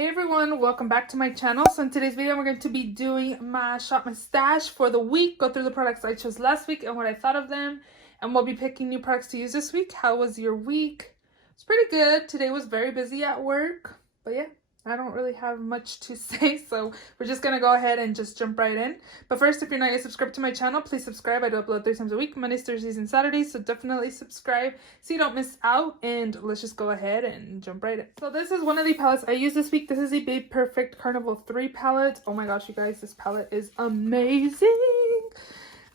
Hey everyone, welcome back to my channel. So in today's video, we're going to be doing my shop my stash for the week, go through the products I chose last week and what I thought of them, and we'll be picking new products to use this week. How was your week? It's pretty good. Today was very busy at work, but yeah, I don't really have much to say, so we're just gonna go ahead and just jump right in. But first, if you're not yet subscribed to my channel, please subscribe. I do upload 3 times a week, Mondays, Thursdays, and Saturdays, so definitely subscribe so you don't miss out. And let's just go ahead and jump right in. So this is one of the palettes I used this week. This is the Babe Perfect Carnival 3 palette. Oh my gosh, you guys, this palette is amazing.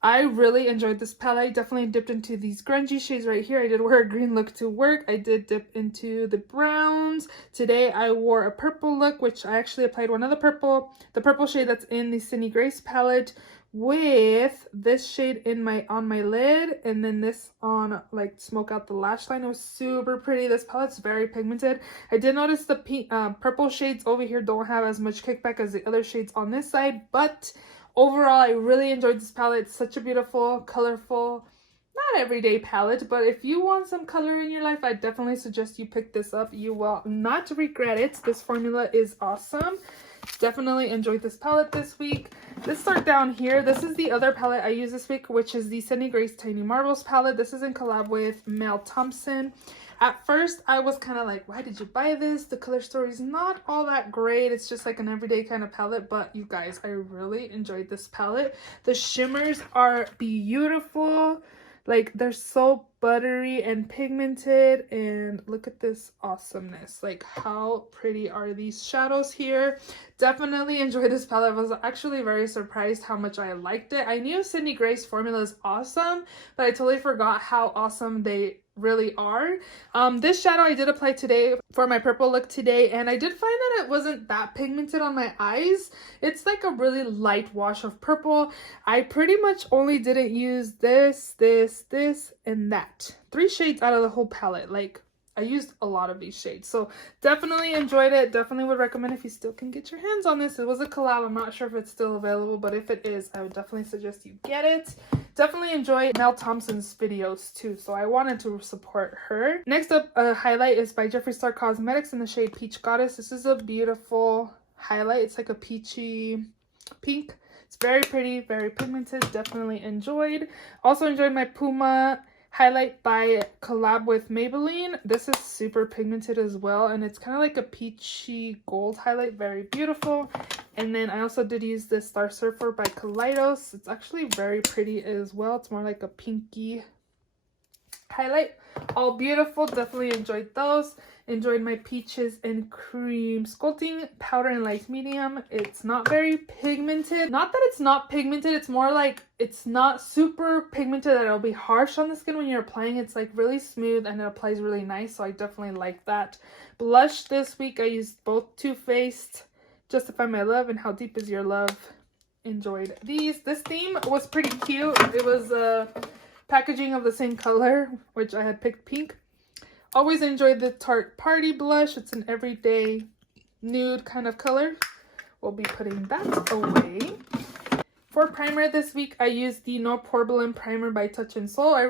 I really enjoyed this palette. I definitely dipped into these grungy shades right here. I did wear a green look to work. I did dip into the browns. Today I wore a purple look, which I actually applied one of the purple shade that's in the Cindy Grace palette with this shade in on my lid, and then this on like smoke out the lash line. It was super pretty. This palette's very pigmented. I did notice the pink, purple shades over here don't have as much kickback as the other shades on this side, but overall, I really enjoyed this palette. It's such a beautiful, colorful, not everyday palette, but if you want some color in your life, I definitely suggest you pick this up. You will not regret it. This formula is awesome. Definitely enjoyed this palette this week. Let's start down here. This is the other palette I used this week, which is the Cindy Grace Tiny Marbles palette. This is in collab with Mel Thompson. At first, I was kind of like, why did you buy this? The color story is not all that great. It's just like an everyday kind of palette. But you guys, I really enjoyed this palette. The shimmers are beautiful. Like, they're so buttery and pigmented. And look at this awesomeness. Like, how pretty are these shadows here? Definitely enjoyed this palette. I was actually very surprised how much I liked it. I knew Cindy Grace formula is awesome, but I totally forgot how awesome they really are. This shadow I did apply today for my purple look today, and I did find that it wasn't that pigmented on my eyes. It's like a really light wash of purple. I pretty much only didn't use this, and that. 3 shades out of the whole palette. Like, I used a lot of these shades, so definitely enjoyed it. Definitely would recommend if you still can get your hands on this. It was a collab. I'm not sure if it's still available, but if it is, I would definitely suggest you get it. Definitely enjoy Mel Thompson's videos too, so I wanted to support her. Next up, a highlight is by Jeffree Star Cosmetics in the shade Peach Goddess. This is a beautiful highlight. It's like a peachy pink. It's very pretty, very pigmented. Definitely enjoyed. Also enjoyed my Puma highlight by collab with Maybelline. This is super pigmented as well, and it's kind of like a peachy gold highlight. Very beautiful. And then I also did use this Star Surfer by Kaleidos. It's actually very pretty as well. It's more like a pinky highlight. All beautiful. Definitely enjoyed those. Enjoyed my Peaches and Cream Sculpting Powder in Light Medium. It's not very pigmented. Not that it's not pigmented. It's more like it's not super pigmented that it'll be harsh on the skin when you're applying. It's like really smooth and it applies really nice. So I definitely like that. Blush this week, I used both Too Faced Justify My Love and How Deep Is Your Love. Enjoyed these. This theme was pretty cute. It was packaging of the same color, which I had picked pink. Always enjoyed the Tarte Party Blush. It's an everyday nude kind of color. We'll be putting that away. For primer this week, I used the No Pore Blend Primer by Touch in Soul. I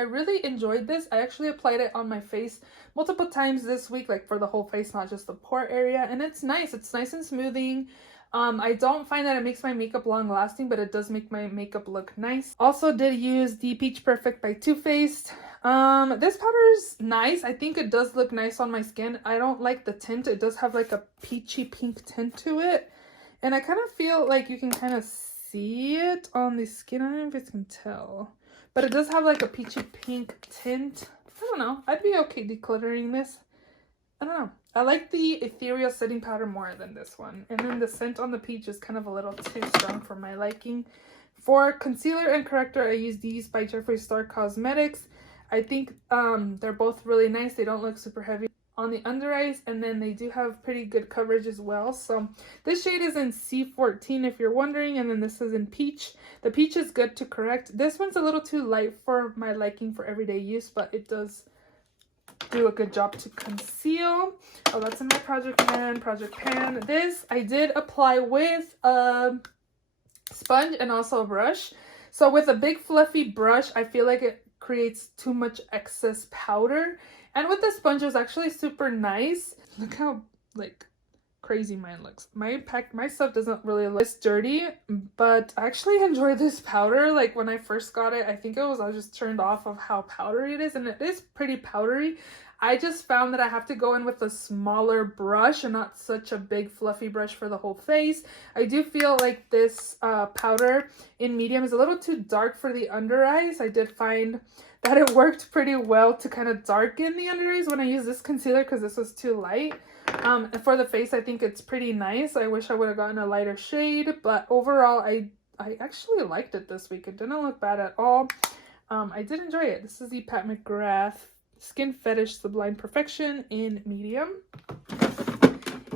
really enjoyed this. I actually applied it on my face multiple times this week, like for the whole face, not just the pore area. And it's nice. It's nice and smoothing. I don't find that it makes my makeup long lasting, but it does make my makeup look nice. Also did use the Peach Perfect by Too Faced. This powder is nice. I think it does look nice on my skin. I don't like the tint. It does have like a peachy pink tint to it. And I kind of feel like you can kind of see it on the skin. I don't know if you can tell. But it does have like a peachy pink tint. I don't know. I'd be okay decluttering this. I don't know. I like the Ethereal Setting Powder more than this one. And then the scent on the peach is kind of a little too strong for my liking. For concealer and corrector, I use these by Jeffree Star Cosmetics. I think they're both really nice. They don't look super heavy on the under eyes, and then they do have pretty good coverage as well. So this shade is in C14 if you're wondering, and then this is in peach. The peach is good to correct. This one's a little too light for my liking for everyday use, but it does do a good job to conceal. Oh, that's in my project pan. This I did apply with a sponge and also a brush. So with a big fluffy brush, I feel like it creates too much excess powder, and with the sponge it was actually super nice. Look how like crazy mine looks. My stuff doesn't really look dirty, but I actually enjoy this powder. Like when I first got it, I was just turned off of how powdery it is, and it is pretty powdery. I just found that I have to go in with a smaller brush and not such a big fluffy brush for the whole face. I do feel like this powder in medium is a little too dark for the under eyes. I did find that it worked pretty well to kind of darken the under eyes when I used this concealer because this was too light. For the face, I think it's pretty nice. I wish I would have gotten a lighter shade, but overall, I actually liked it this week. It didn't look bad at all. I did enjoy it. This is the Pat McGrath Skin Fetish Sublime Perfection in medium.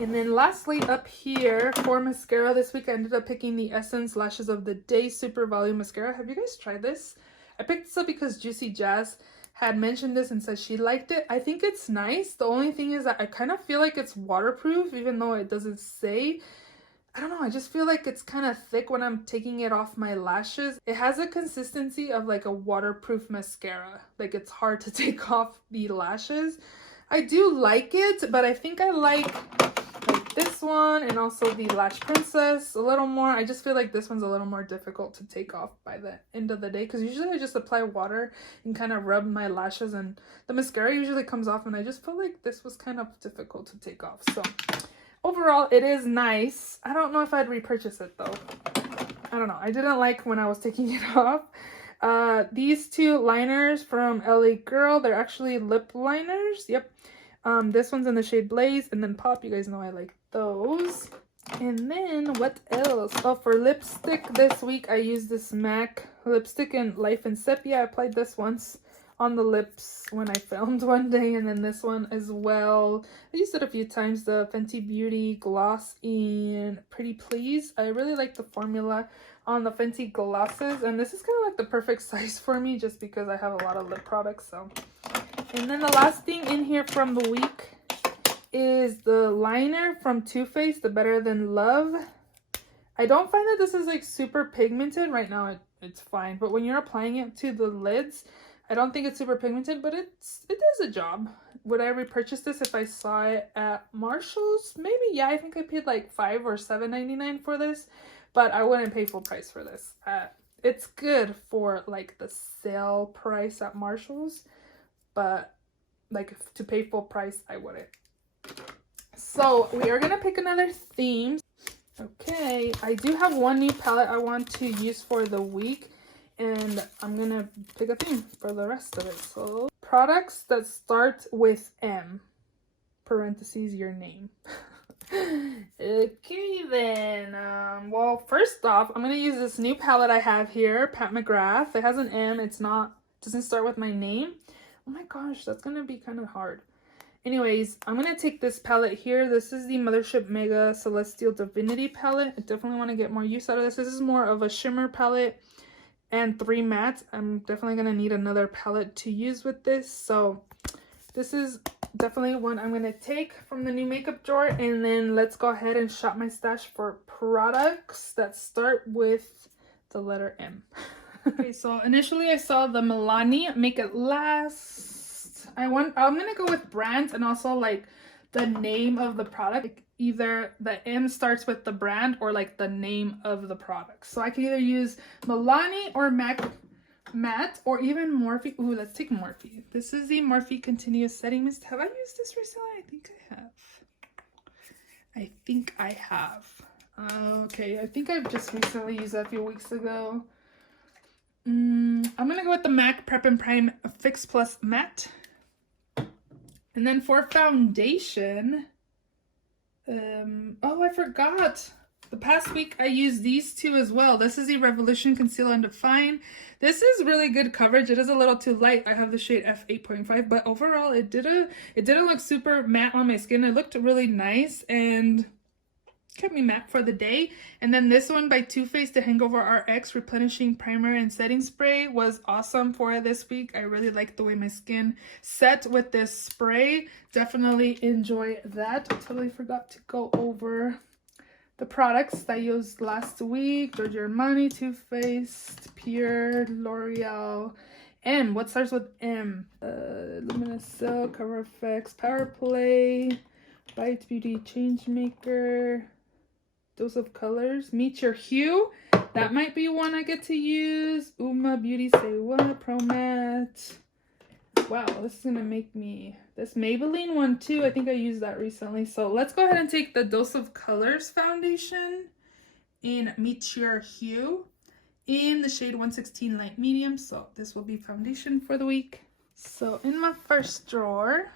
And then lastly up here for mascara this week, I ended up picking the Essence Lashes of the Day Super Volume Mascara. Have you guys tried this? I picked this up because Juicy Jazz had mentioned this and said she liked it. I think it's nice. The only thing is that I kind of feel like it's waterproof, even though it doesn't say. I don't know, I just feel like it's kind of thick when I'm taking it off my lashes. It has a consistency of like a waterproof mascara. Like it's hard to take off the lashes. I do like it, but I think I like this one and also the Lash Princess a little more. I just feel like this one's a little more difficult to take off by the end of the day, because usually I just apply water and kind of rub my lashes and the mascara usually comes off, and I just feel like this was kind of difficult to take off. So overall, it is nice. I don't know if I'd repurchase it though. I don't know. I didn't like when I was taking it off. These two liners from LA Girl, they're actually lip liners. Yep. This one's in the shade Blaze, and then Pop. You guys know I like those. And then what else? Oh, for lipstick this week, I used this MAC lipstick in Life in Sepia. I applied this once on the lips when I filmed one day, and then this one as well. I used it a few times, the Fenty Beauty gloss in Pretty Please. I really like the formula on the Fenty glosses, and this is kind of like the perfect size for me just because I have a lot of lip products. So, and then the last thing in here from the week is the liner from Too Faced, the Better Than Love. I don't find that this is like super pigmented right now. It's fine, but when you're applying it to the lids, I don't think it's super pigmented, but it does a job. Would I repurchase this if I saw it at Marshall's? Maybe, yeah. I think I paid like $5 or $7.99 for this, but I wouldn't pay full price for this. It's good for like the sale price at Marshall's, but like to pay full price, I wouldn't. So we are gonna pick another theme. Okay, I do have one new palette I want to use for the week, and I'm gonna pick a theme for the rest of it. So products that start with M, parentheses your name. Okay then, well, first off, I'm gonna use this new palette I have here, Pat McGrath. It has an M. Doesn't start with my name. Oh my gosh, that's gonna be kind of hard. Anyways, I'm gonna take this palette here. This is the Mothership Mega Celestial Divinity palette. I definitely want to get more use out of this. This is more of a shimmer palette and 3 mattes. I'm definitely gonna need another palette to use with this, so this is definitely one I'm gonna take from the new makeup drawer. And then let's go ahead and shop my stash for products that start with the letter M. Okay, so initially I saw the Milani Make It Last. I'm gonna go with brands and also like the name of the product. Like either the M starts with the brand or like the name of the product. So I can either use Milani or MAC Matte or even Morphe. Ooh, let's take Morphe. This is the Morphe Continuous Setting Mist. Have I used this recently? I think I have. Okay, I think I've just recently used that a few weeks ago. I'm gonna go with the MAC Prep and Prime Fix Plus Matte. And then for foundation, oh, I forgot. The past week I used these two as well. This is the Revolution Conceal and Define. This is really good coverage. It is a little too light. I have the shade F8.5, but overall it didn't look super matte on my skin. It looked really nice and kept me matte for the day. And then this one by Too Faced, the Hangover RX Replenishing Primer and Setting Spray was awesome for this week. I really like the way my skin set with this spray. Definitely enjoy that. I totally forgot to go over the products that I used last week. Giorgio Armani, Too Faced, Pure, L'Oreal, M. What starts with M? Luminous Silk, Cover FX, Power Play, Bites Beauty Changemaker. Dose of Colors. Meet Your Hue. That might be one I get to use. Uma Beauty Say What. Pro Matte. Wow, this is gonna make me... This Maybelline one too, I think I used that recently. So let's go ahead and take the Dose of Colors foundation in Meet Your Hue in the shade 116 Light Medium. So this will be foundation for the week. So in my first drawer,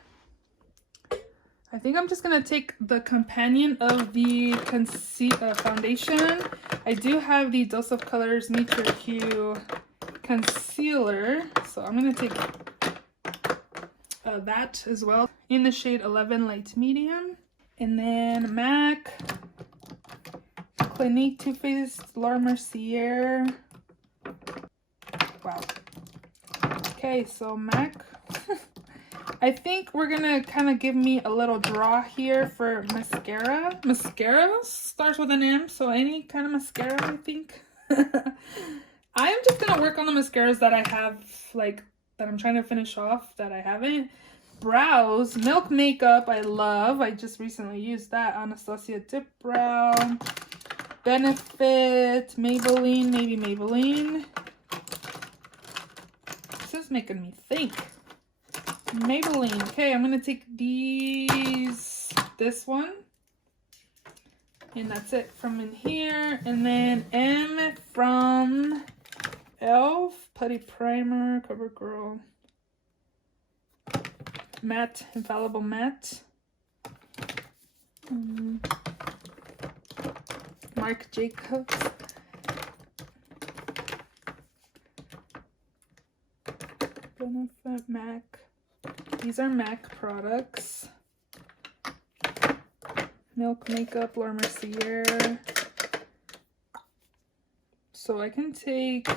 I think I'm just gonna take the companion of the foundation. I do have the Dose of Colors Meet Your Hue concealer, so I'm gonna take that as well in the shade 11 Light Medium. And then MAC Clinique Too Faced Laura Mercier. Wow. Okay, so MAC. I think we're gonna kind of give me a little draw here for mascara. Mascara starts with an M, so any kind of mascara, I think. I'm just gonna work on the mascaras that I have, like, that I'm trying to finish off that I haven't. Brows, Milk Makeup, I love. I just recently used that. Anastasia Dip Brow. Benefit, Maybelline, maybe Maybelline. This is making me think. Maybelline. Okay, I'm going to take this one. And that's it from in here. And then M from e.l.f. Putty Primer, CoverGirl. Matte, Infallible Matte. Marc Jacobs. Benefit, MAC. These are MAC products. Milk Makeup, Laura Mercier. So I can take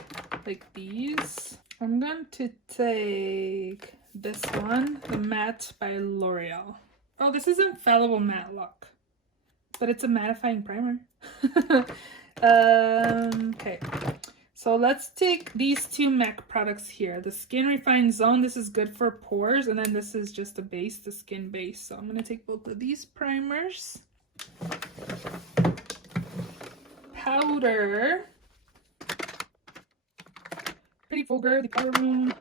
like these. I'm going to take this one, the Matte by L'Oreal. Oh, this is Infallible Matte Lock, but it's a mattifying primer. Okay, so let's take these two MAC products here. The Skin Refine Zone, this is good for pores, and then this is just the base, the skin base. So I'm going to take both of these primers. Powder. Pretty Vulgar, the Powder Room.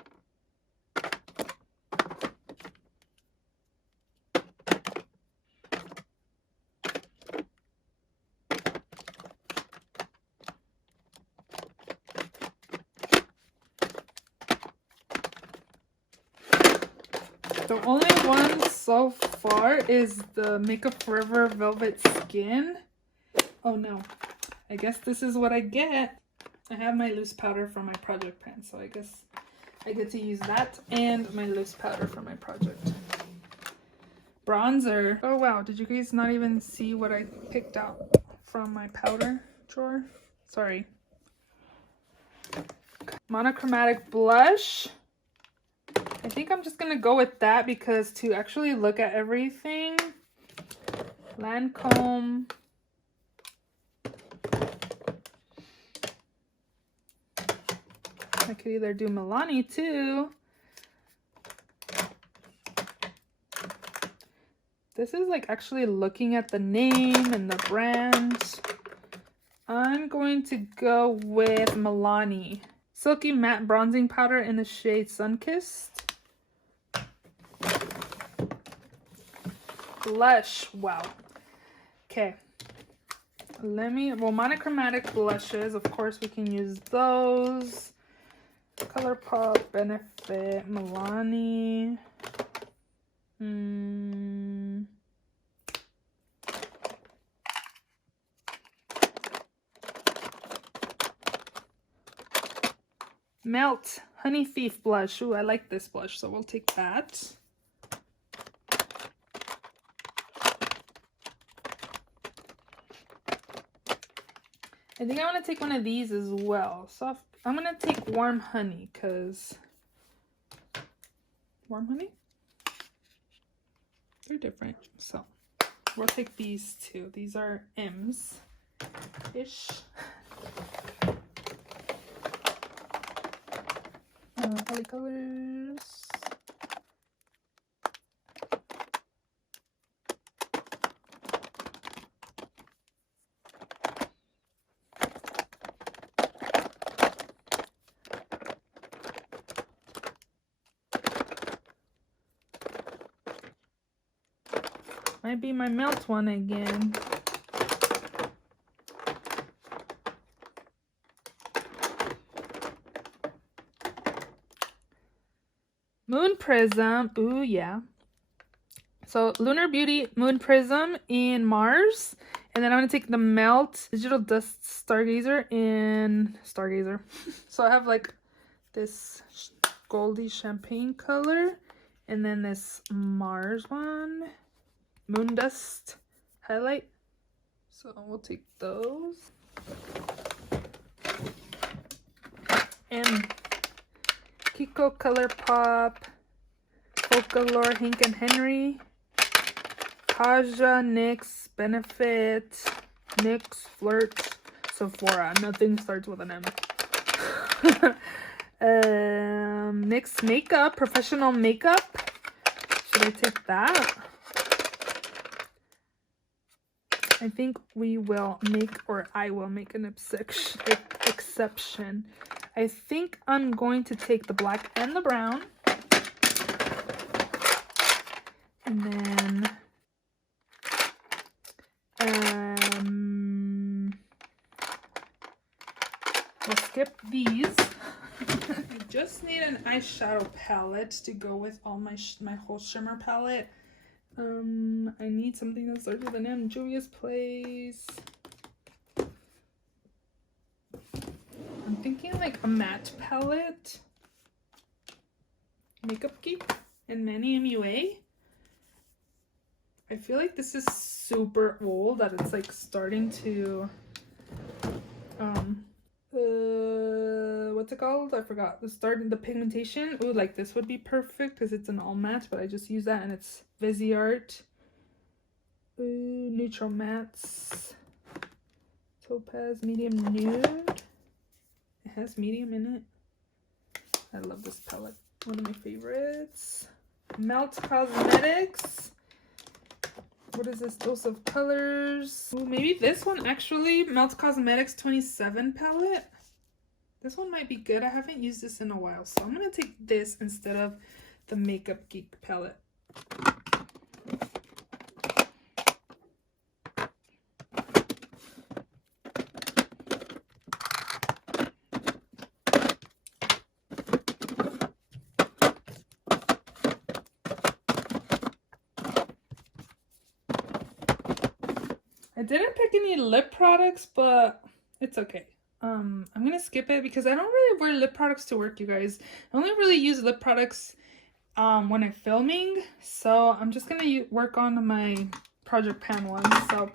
The only one so far is the Makeup Forever Velvet Skin. Oh no, I guess this is what I get. I have my loose powder from my project pan, so I guess I get to use that and my loose powder for my project. Bronzer. Oh wow, did you guys not even see what I picked out from my powder drawer? Sorry. Monochromatic blush. I think I'm just gonna go with that because to actually look at everything, Lancome. I could either do Milani too. This is like actually looking at the name and the brand. I'm going to go with Milani. Silky Matte Bronzing Powder in the shade Sunkissed. Blush. Wow. Okay. Monochromatic blushes. Of course, we can use those. ColourPop, Benefit, Milani. Melt Honey Thief blush. Ooh, I like this blush, so we'll take that. I think I want to take one of these as well. So I'm going to take Warm Honey because... Warm Honey? They're different. So we'll take these two. These are M's-ish. LA Colors. Might be my melt one again. Moon Prism. Ooh, yeah. So Lunar Beauty, Moon Prism in Mars. And then I'm going to take the Melt Digital Dust Stargazer in Stargazer. So I have like this goldy champagne color. And then this Mars one. Moon Dust highlight. So we'll take those. And Kiko Color Pop, Folklore Hank and Henry, Kaja, NYX, Benefit, NYX, Flirt, Sephora. Nothing starts with an M. NYX Makeup, Professional Makeup. Should I take that? I think we will make, or I will make an exception. I think I'm going to take the black and the brown. And then we'll skip these. I just need an eyeshadow palette to go with all my whole shimmer palette. I need something that starts with an M. Juvia's Place. I'm thinking like a matte palette. Makeup Geek and Manny MUA. I feel like this is super old, that it's like starting to what's it called? I forgot. The pigmentation. Ooh, like this would be perfect because it's an all matte, but I just use that and it's Viseart. Ooh, neutral mattes. Topaz medium nude. It has medium in it. I love this palette. One of my favorites. Melt Cosmetics. What is this? Dose of Colors. Ooh, maybe this one actually. Melt Cosmetics 27 palette. This one might be good. I haven't used this in a while, so I'm going to take this instead of the Makeup Geek palette. I didn't pick any lip products, but it's okay. I'm gonna skip it because I don't really wear lip products to work, you guys. I only really use lip products when I'm filming, so I'm just gonna work on my Project Pan one, so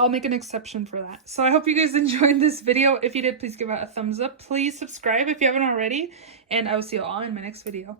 I'll make an exception for that. So I hope you guys enjoyed this video. If you did, please give it a thumbs up. Please subscribe if you haven't already, and I will see you all in my next video.